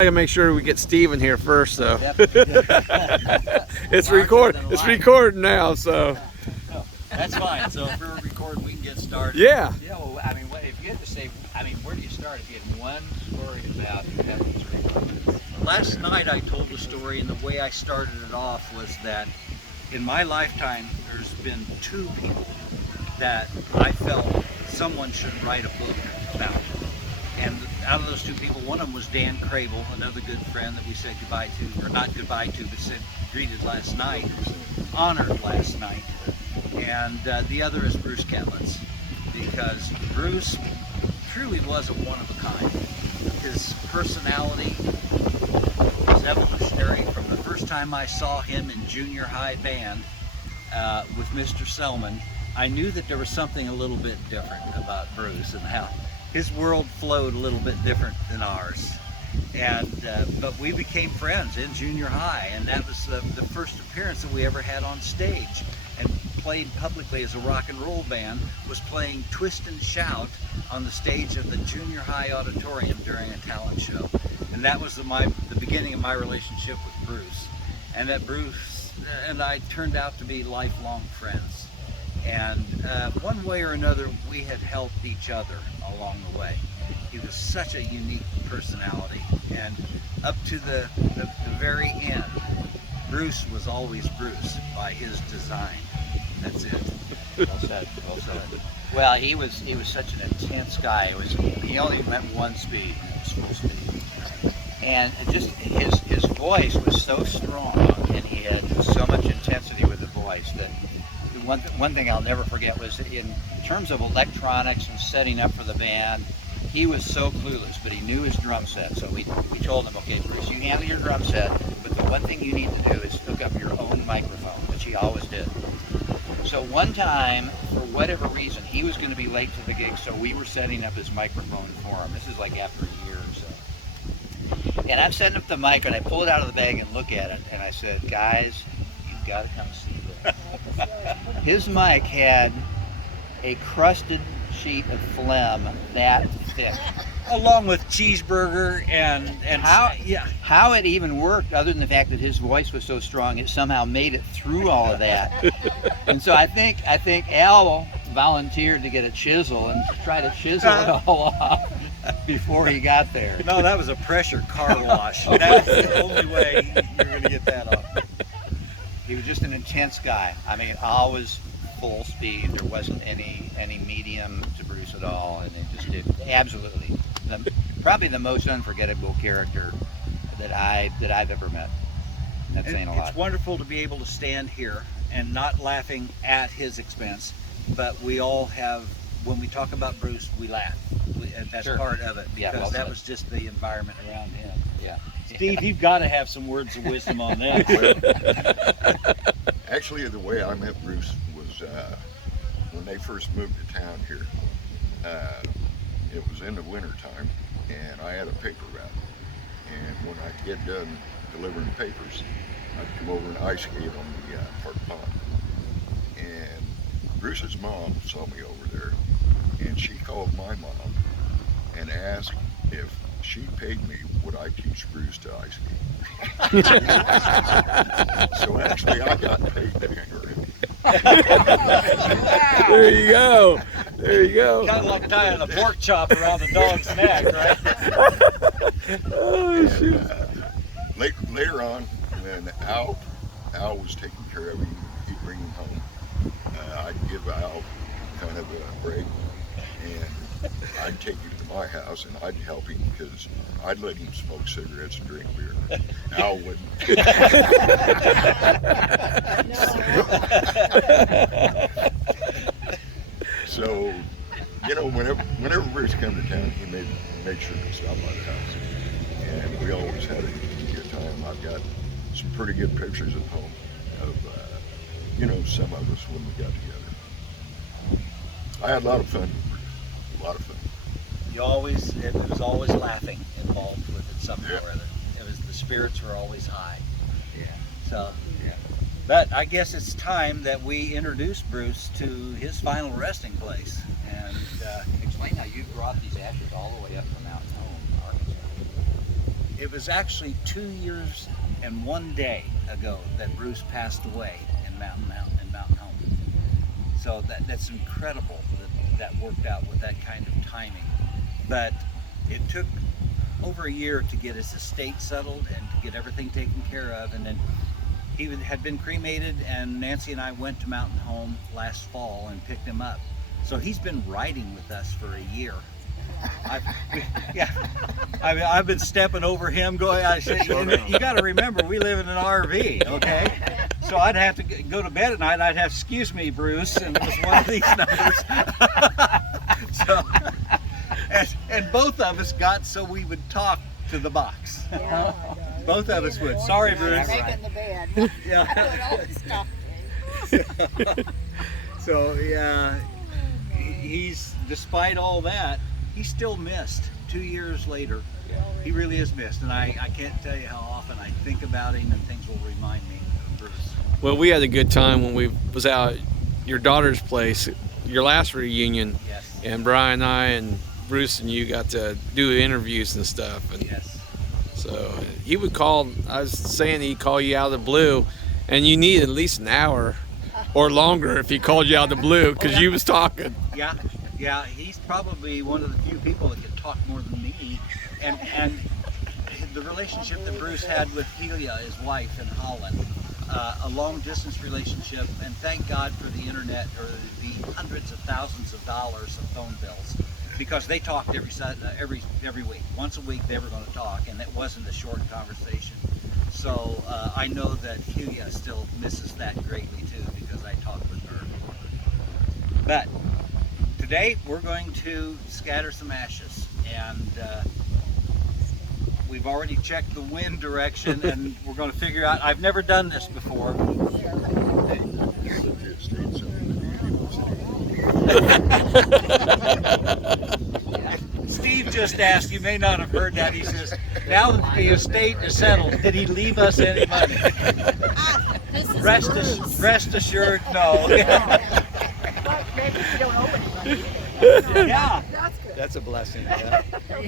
I gotta make sure we get Steve in here first, though. Yep. It's recording now, so. That's fine. So if we're recording, we can get started. Yeah. Yeah. Well, I mean, if you had to say, where do you start? If you had one story about Kettlitz? Last night I told the story, and the way I started it off was that in my lifetime, there's been two people that I felt someone should write a book about. And out of those two people, one of them was Dan Crable, another good friend that we said goodbye to, or not goodbye to, but said greeted last night, honored last night. And the other is Bruce Kettlitz, because Bruce truly was a one of a kind. His personality was evolutionary from the first time I saw him in junior high band with Mr. Selman. I knew that there was something a little bit different about Bruce and how his world flowed a little bit different than ours. And but we became friends in junior high, and that was the first appearance that we ever had on stage and played publicly as a rock and roll band, was playing Twist and Shout on the stage of the junior high auditorium during a talent show. And that was the beginning of my relationship with Bruce. And that Bruce and I turned out to be lifelong friends. And one way or another, we had helped each other along the way. He was such a unique personality, and up to the very end, Bruce was always Bruce by his design. That's it. Well said. Well said. Well, he was such an intense guy. He only went one speed, and it was full speed. And just his voice was so strong, and he had so much intensity with the voice that one thing I'll never forget was in terms of electronics and setting up for the band, he was so clueless, but he knew his drum set. So we told him, okay, Bruce, you handle your drum set, but the one thing you need to do is hook up your own microphone, which he always did. So one time, for whatever reason, he was going to be late to the gig, so we were setting up his microphone for him. This is like after a year or so. And I'm setting up the mic, and I pull it out of the bag and look at it, and I said, guys, you've got to come see this. His mic had a crusted sheet of phlegm that thick. Along with cheeseburger and how it even worked, other than the fact that his voice was so strong, it somehow made it through all of that. And so I think Al volunteered to get a chisel and try to chisel it all off before he got there. No, that was a pressure car wash. That's the only way you're going to get that off. He was just an intense guy. I mean, always full speed. There wasn't any medium to Bruce at all, and it just did absolutely probably the most unforgettable character that I've ever met. That's saying a lot. It's wonderful to be able to stand here and not laughing at his expense, but we all have, when we talk about Bruce, we laugh. That's Sure. part of it, because Yeah, well that said. was just the environment around him. Yeah. Steve, you've got to have some words of wisdom on that. Actually, the way I met Bruce was when they first moved to town here. It was in the winter time, and I had a paper route. And when I'd get done delivering papers, I'd come over and ice skate on the park pond. And Bruce's mom saw me over there, and she called my mom and asked if she paid me, would I teach Bruce to ice skate? So actually, I got paid to hang her. There you go. There you go. Kind of like tying a pork chop around a dog's neck, right? Oh, shoot. Later on, when Al was taking care of him, he'd bring him home. I'd give Al kind of a break, and I'd take him to my house, and I'd help him because I'd let him smoke cigarettes and drink beer. Al wouldn't. So, you know, whenever Bruce came to town, he made sure to stop by the house, and we always had a good time. I've got some pretty good pictures at home of, you know, some of us when we got together. I had a lot of fun with Bruce, a lot of fun. It was always laughing involved with it somehow Yeah. or other. The spirits were always high. Yeah. So, Yeah. but I guess it's time that we introduce Bruce to his final resting place. And Explain how you brought these ashes all the way up from Mountain Home, Arkansas. it was actually 2 years and 1 day ago that Bruce passed away in Mountain Home. So that's incredible that worked out with that kind of timing. But it took over a year to get his estate settled and to get everything taken care of. And then he had been cremated, and Nancy and I went to Mountain Home last fall and picked him up. So he's been riding with us for a year. I've been stepping over him going, I said, you got to remember, we live in an RV, okay? So I'd have to go to bed at night and I'd have, excuse me, Bruce, and it was one of these numbers. So, and both of us got so we would talk to the box. Yeah, Both of us would. Sorry, Bruce. Making the bed. Yeah. So yeah, he's, despite all that, he's still missed 2 years later. He really is missed, and I can't tell you how often I think about him and things will remind me of Bruce. Well, we had a good time when we was out at your daughter's place, your last reunion. Yes. And Brian and I and Bruce and you got to do interviews and stuff. And Yes. so he would call, I was saying he'd call you out of the blue, and you need at least an hour or longer if he called you out of the blue, because you was talking. Yeah, he's probably one of the few people that can talk more than me. And the relationship that Bruce had with Helia, his wife in Holland, a long distance relationship, and thank God for the internet, or the hundreds of thousands of dollars of phone bills, because they talked every week. Once a week they were going to talk, and it wasn't a short conversation. So I know that Helia still misses that greatly too, because I talked with her. But today we're going to scatter some ashes, and we've already checked the wind direction, and we're going to figure out, I've never done this before. Steve just asked, you may not have heard that, he says, now that the estate is settled, did he leave us any money? Rest assured, no. Maybe if you don't open it. Yeah. That's good. That's a blessing. Yeah.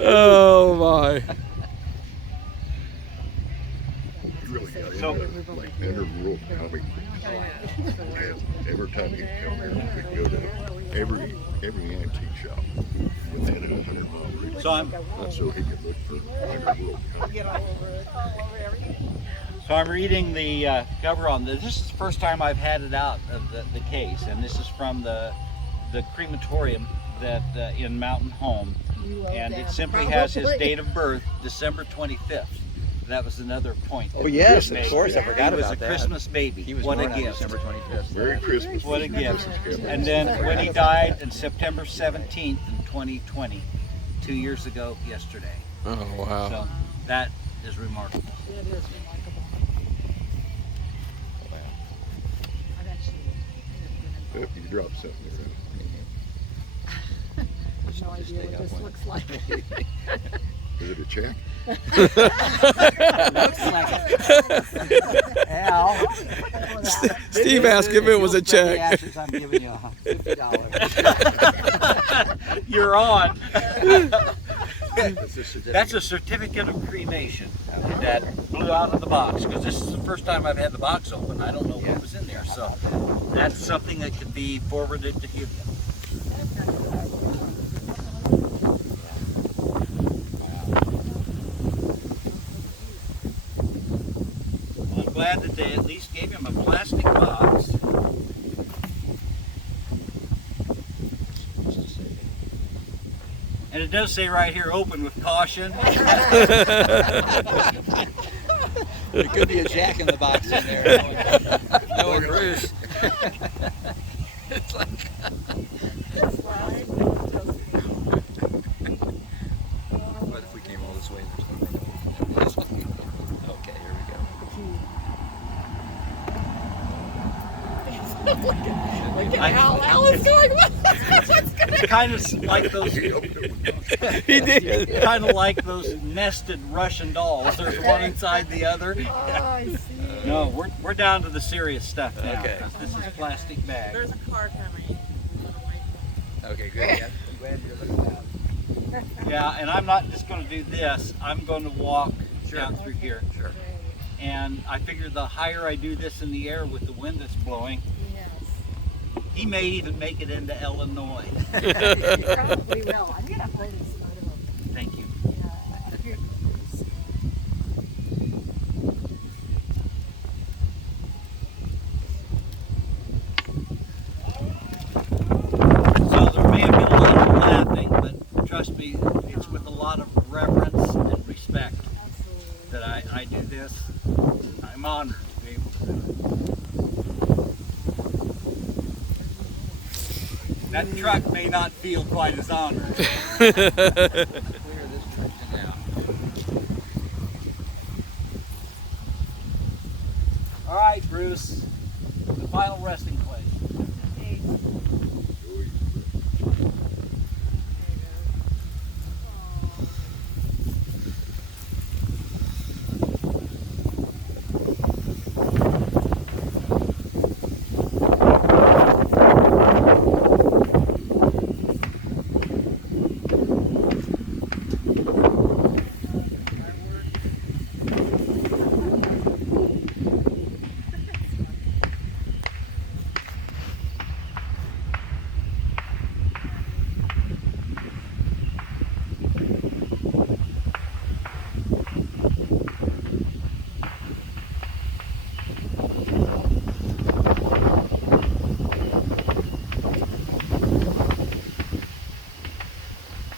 Oh my. He really got So- into like inner-rural comic. And every time he'd come here, we'd go to every antique shop within a 100-mile radius. So I'm So he could look for inner-rural comic. Get all over it, all over everything. So I'm reading the cover on this. This is the first time I've had it out of the case, and this is from the crematorium that in Mountain Home, and it simply has his date of birth, December 25th. That was another point. Oh that yes, Bruce of course, I made. forgot He was about a that. Christmas baby. He was What a born on gift! December 25th. Merry Christmas. What a gift! Christmas. And then when he died on September 17th in 2020, 2 years ago yesterday. Oh wow. So that is remarkable. It is remarkable. I've actually If you drop something around. have no idea what this looks like. Is it a check? Al, Steve asked if it was a check. I'm giving you $50. You're on. That's a certificate. That's a certificate of cremation that blew out of the box, because this is the first time I've had the box open. I don't know what was in there, so that's something that could be forwarded to him. Well, I'm glad that they at least gave him a plastic box. And it does say right here, open with caution. There could be a jack in the box in there. Knowing Bruce. It's like, What if we came all this way? There's nothing. Okay, here we go. look at how Al is going. What's going It's kind of like those, He did. kind of like those nested Russian dolls. There's one inside the other. I see. No, we're down to the serious stuff now. Okay. This is plastic bag. There's a car coming. Okay, good. Yeah. I'm glad you're looking at it. Yeah, and I'm not just going to do this. I'm going to walk down through here. Sure. And I figured the higher I do this in the air with the wind that's blowing, Yes. he may even make it into Illinois. Probably will. I'm gonna hold this photo. Thank you. Yeah. Here. So there may have been a lot of laughing, but trust me, it's with a lot of reverence and respect Absolutely. that I do this. I'm honored to be able to do it. That truck may not feel quite as honored. Clear this truck out. All right, Bruce, the final resting place. Okay.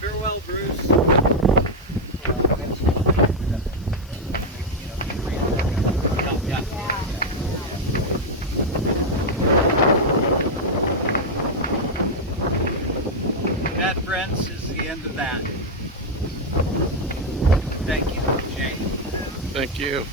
Farewell, Bruce. Yeah. That, friends, is the end of that. Thank you, Jay. Thank you.